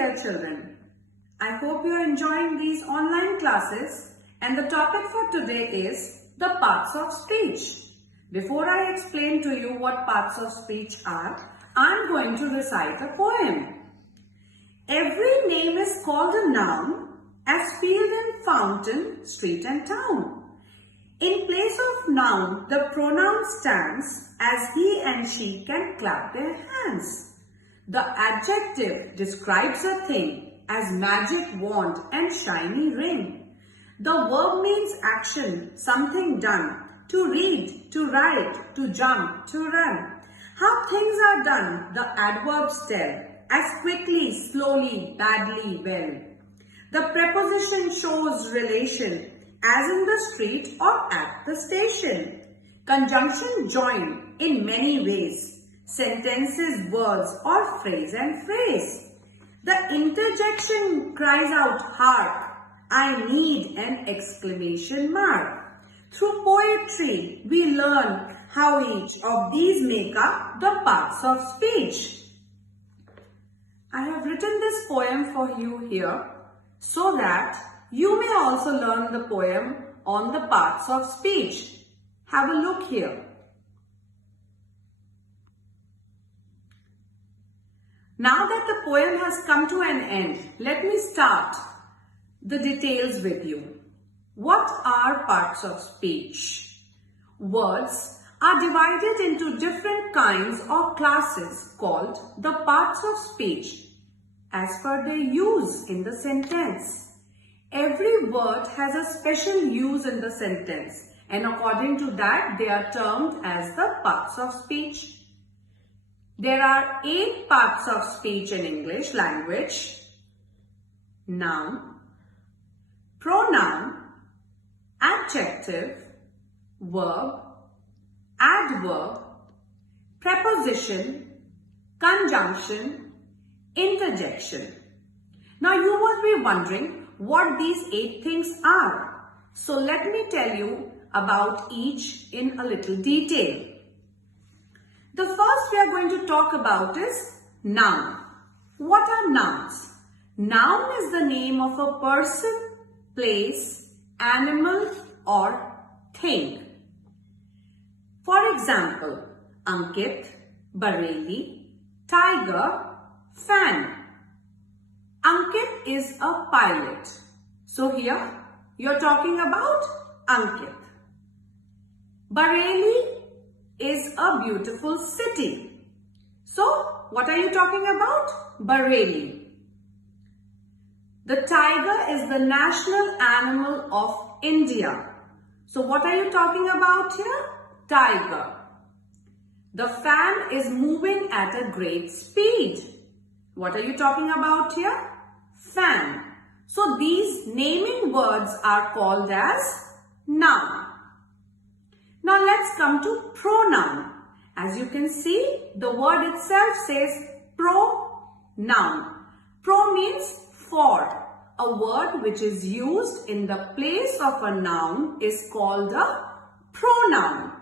dear children. I hope you are enjoying these online classes and the topic for today is the parts of speech. Before I explain to you what parts of speech are, I am going to recite a poem. Every name is called a noun as field and fountain, street and town. In place of noun, the pronoun stands as he and she can clap their hands. The adjective describes a thing as magic wand and shiny ring. The verb means action, something done, to read, to write, to jump, to run. How things are done, the adverbs tell, as quickly, slowly, badly, well. The preposition shows relation, as in the street or at the station. Conjunction join in many ways. Sentences, words or phrase and phrase. The interjection cries out, hark, I need an exclamation mark. Through poetry, we learn how each of these make up the parts of speech. I have written this poem for you here so that you may also learn the poem on the parts of speech. Have a look here. Now that the poem has come to an end, let me start the details with you. What are parts of speech? Words are divided into different kinds or classes called the parts of speech as per their use in the sentence. Every word has a special use in the sentence, and according to that, they are termed as the parts of speech. There are 8 parts of speech in English language: noun, pronoun, adjective, verb, adverb, preposition, conjunction, interjection. Now you must be wondering what these 8 things are. So let me tell you about each in a little detail. The first we are going to talk about is noun. What are nouns? Noun is the name of a person, place, animal or thing. For example, Ankit, Bareilly, tiger, fan. Ankit is a pilot. So here you're talking about Ankit. Bareilly is a beautiful city. So what are you talking about? Bareilly. The tiger is the national animal of India. So what are you talking about here? Tiger. The fan is moving at a great speed. What are you talking about here? Fan. So these naming words are called as noun. Now let's come to pronoun. As you can see, the word itself says pronoun. Pro means for. A word which is used in the place of a noun is called a pronoun.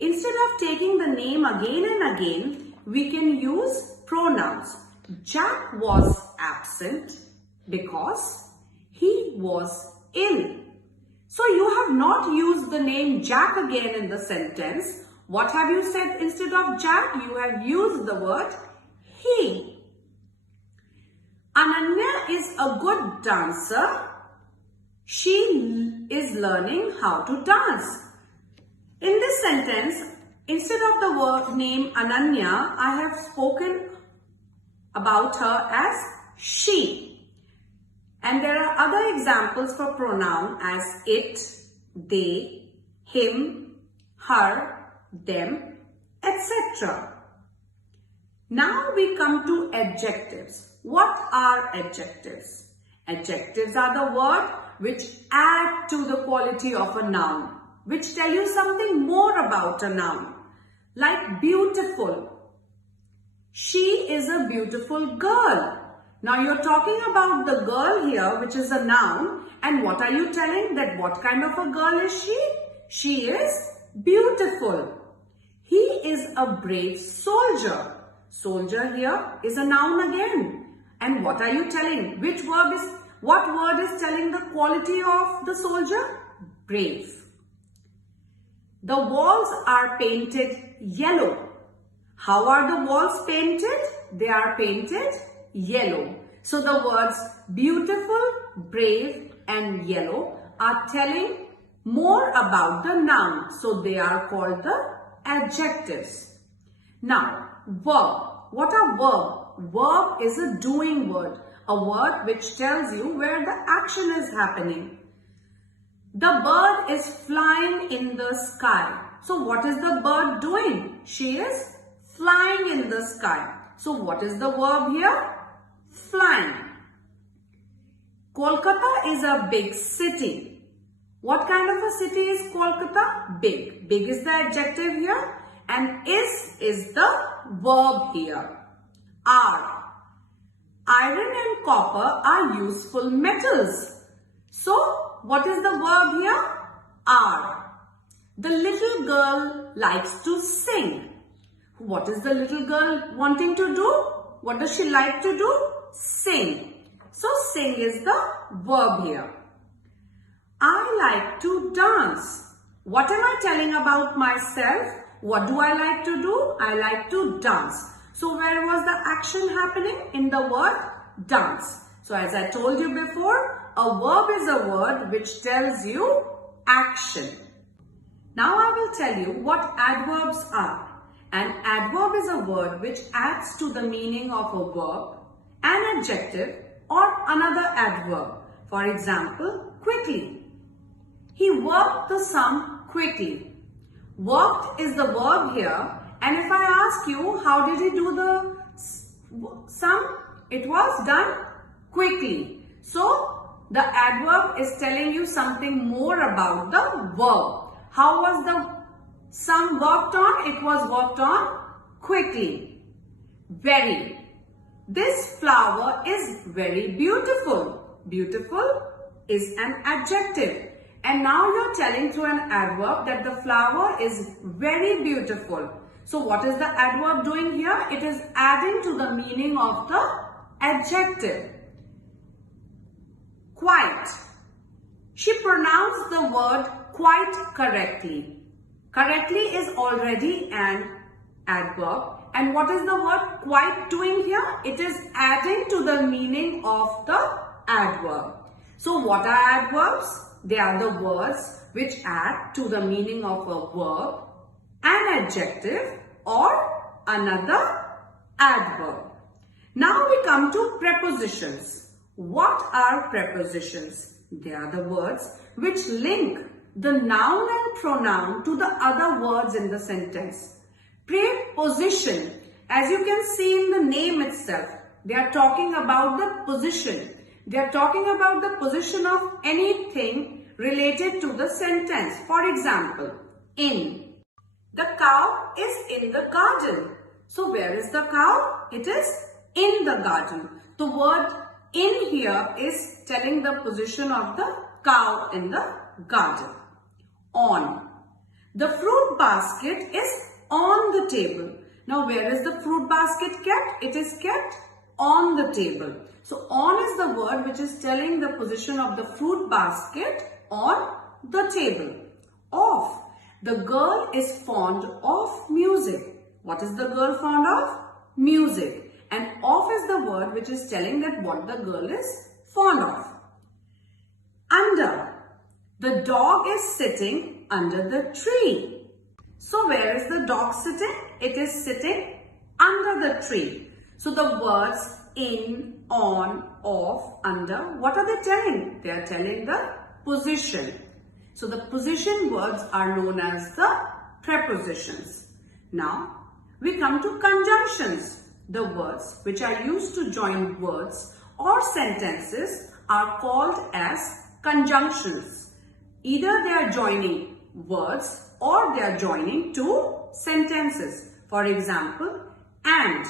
Instead of taking the name again and again, we can use pronouns. Jack was absent because he was ill. So you have not used the name Jack again in the sentence. What have you said instead of Jack? You have used the word he. Ananya is a good dancer. She is learning how to dance. In this sentence, instead of the word name Ananya, I have spoken about her as she. And there are other examples for pronoun as it, they, him, her, them, etc. Now we come to adjectives. What are adjectives? Adjectives are the words which add to the quality of a noun, which tell you something more about a noun. Like beautiful. She is a beautiful girl. Now you're talking about the girl here, which is a noun, and what are you telling? That what kind of a girl is she? She is beautiful. He is a brave soldier. Soldier here is a noun again. And what are you telling? What word is telling the quality of the soldier? Brave. The walls are painted yellow. How are the walls painted? They are painted yellow. So the words beautiful, brave and yellow are telling more about the noun. So they are called the adjectives. Now, verb. What are verb? Verb is a doing word. A word which tells you where the action is happening. The bird is flying in the sky. So what is the bird doing? She is flying in the sky. So what is the verb here? Flying. Kolkata is a big city. What kind of a city is Kolkata? Big. Big is the adjective here and is the verb here. Are. Iron and copper are useful metals. So what is the verb here? Are. The little girl likes to sing. What is the little girl wanting to do? What does she like to do? Sing. So sing is the verb here. I like to dance. What am I telling about myself? What do I like to do? I like to dance. So where was the action happening? In the word dance. So as I told you before, a verb is a word which tells you action. Now I will tell you what adverbs are. An adverb is a word which adds to the meaning of a verb, an adjective or another adverb. For example, quickly. He worked the sum quickly. Worked is the verb here, and if I ask you how did he do the sum, it was done quickly. So the adverb is telling you something more about the verb. How was the sum worked on? It was worked on quickly. Very. This flower is very beautiful. Beautiful is an adjective. And now you're telling through an adverb that the flower is very beautiful. So what is the adverb doing here? It is adding to the meaning of the adjective. Quite. She pronounced the word quite correctly. Correctly is already an adverb. And what is the word quite doing here? It is adding to the meaning of the adverb. So what are adverbs? They are the words which add to the meaning of a verb, an adjective or another adverb. Now we come to prepositions. What are prepositions? They are the words which link the noun and pronoun to the other words in the sentence. Preposition, as you can see in the name itself, they are talking about the position. They are talking about the position of anything related to the sentence. For example, in. The cow is in the garden. So where is the cow? It is in the garden. The word in here is telling the position of the cow in the garden. On. The fruit basket is on the table. Now where is the fruit basket kept? It is kept on the table. So on is the word which is telling the position of the fruit basket on the table. Off. The girl is fond of music. What is the girl fond of? Music. And off is the word which is telling that what the girl is fond of. Under. The dog is sitting under the tree. So where is the dog sitting? It is sitting under the tree. So the words in, on, off, under, what are they telling? They are telling the position. So the position words are known as the prepositions. Now we come to conjunctions. The words which are used to join words or sentences are called as conjunctions. Either they are joining words or they are joining two sentences. For example, and.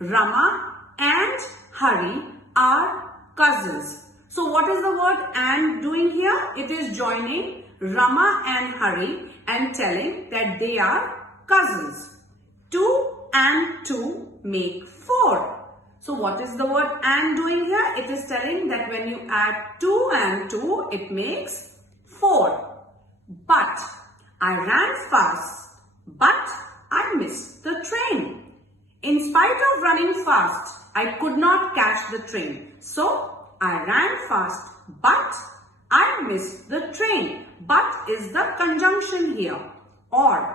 Rama and Hari are cousins. So what is the word and doing here? It is joining Rama and Hari and telling that they are cousins. 2 and 2 make 4. So what is the word and doing here? It is telling that when you add 2 and 2, it makes 4. But I ran fast, but I missed the train. In spite of running fast, I could not catch the train. So I ran fast, but I missed the train. But is the conjunction here. Or,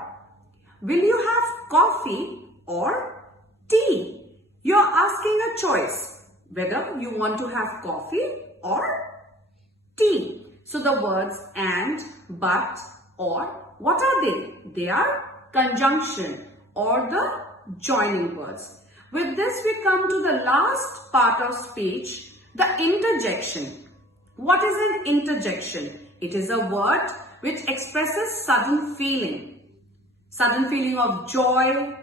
will you have coffee or tea? You're asking a choice whether you want to have coffee or tea. So the words and, but, or, what are they? They are conjunction or the joining words. With this we come to the last part of speech, the interjection. What is an interjection? It is a word which expresses sudden feeling of joy,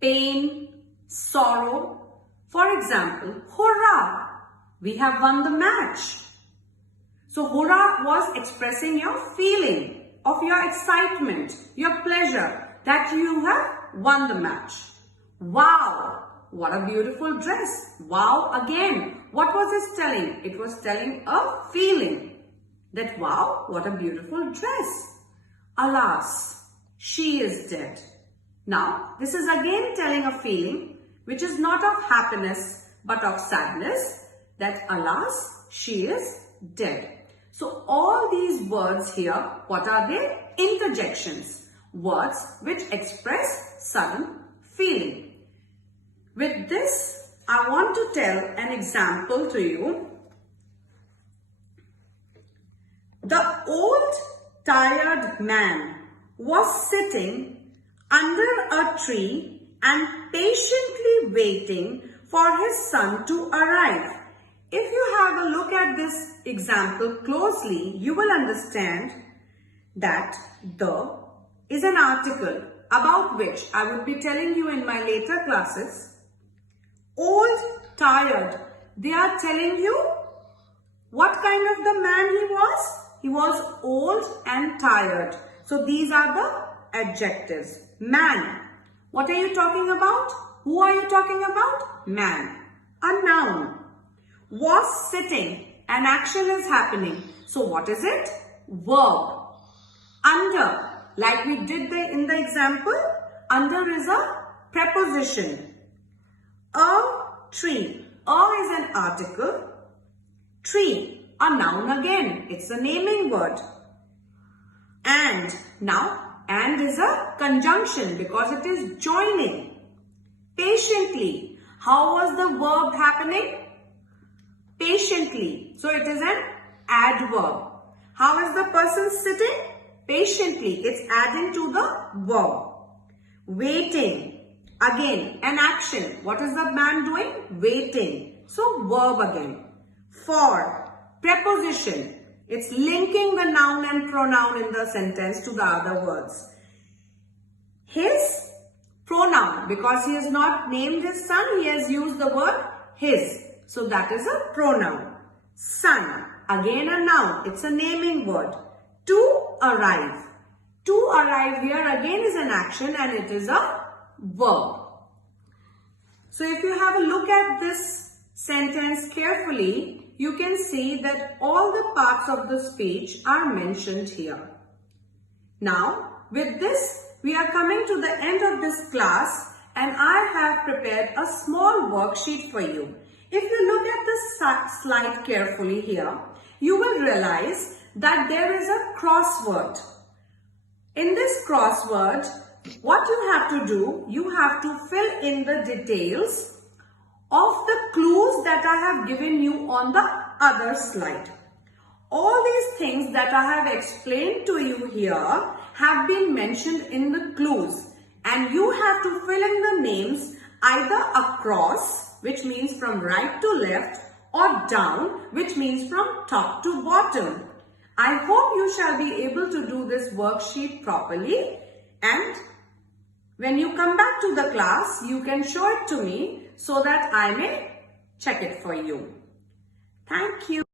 pain, sorrow. For example, hurrah! We have won the match. So hurrah was expressing your feeling of your excitement, your pleasure that you have won the match. Wow! What a beautiful dress. Wow again. What was this telling? It was telling a feeling that wow, what a beautiful dress. Alas, she is dead. Now, this is again telling a feeling which is not of happiness but of sadness, that alas, she is dead. So all these words here, what are they? Interjections. Words which express sudden feeling. With this, I want to tell an example to you. The old tired man was sitting under a tree and patiently waiting for his son to arrive. If you have a look at this example closely, you will understand that the is an article about which I will be telling you in my later classes. Old, tired, they are telling you what kind of the man he was. He was old and tired. So these are the adjectives. Man. What are you talking about? Who are you talking about? Man. A noun. Was sitting. An action is happening. So what is it? Verb. Under. Like we did in the example, under is a preposition. A tree. A is an article. Tree. A noun again. It's a naming word. And. Now, and is a conjunction because it is joining. Patiently. How was the verb happening? Patiently. So it is an adverb. How is the person sitting? Patiently. It's adding to the verb. Waiting. Again, an action. What is the man doing? Waiting. So verb again. For. Preposition. It's linking the noun and pronoun in the sentence to the other words. His pronoun, because he has not named his son, he has used the word his. So that is a pronoun. Son, again a noun. It's a naming word. To arrive. To arrive here again is an action and it is a verb. So if you have a look at this sentence carefully, you can see that all the parts of the speech are mentioned here. Now, with this, we are coming to the end of this class and I have prepared a small worksheet for you. If you look at the slide carefully here, you will realize that there is a crossword. In this crossword, what you have to do, you have to fill in the details of the clues that I have given you on the other slide. All these things that I have explained to you here have been mentioned in the clues and you have to fill in the names either across, which means from right to left, or down, which means from top to bottom. I hope you shall be able to do this worksheet properly, and when you come back to the class, you can show it to me so that I may check it for you. Thank you.